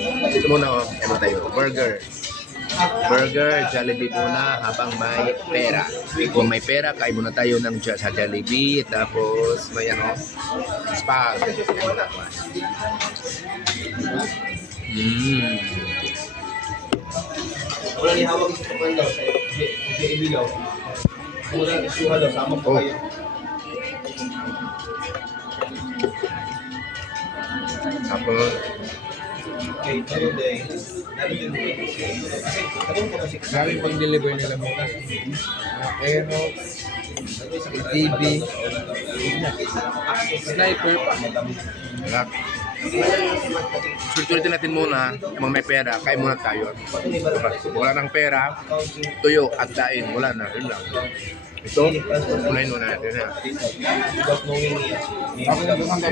Ito muna oh, ano tayo? Burger. Burger, Jollibee muna habang may pera. Kung may pera, kain muna tayo ng sa Jollibee. Tapos may ano, spag. Wala ni hawag sa pagkain daw sa ibigaw. Wala ni suha daw sama pa kayo. Tapos, Okay, pero day. Sabi pag-deliver nila mo Aero, TV, Sniper pa. wala. Sulitin natin muna, kung may pera, kain muna tayo. Wala ng pera, tuyo at dain, wala na, yun lang. Ito, unahin muna natin ha. Without knowing niya. Ako na doon ang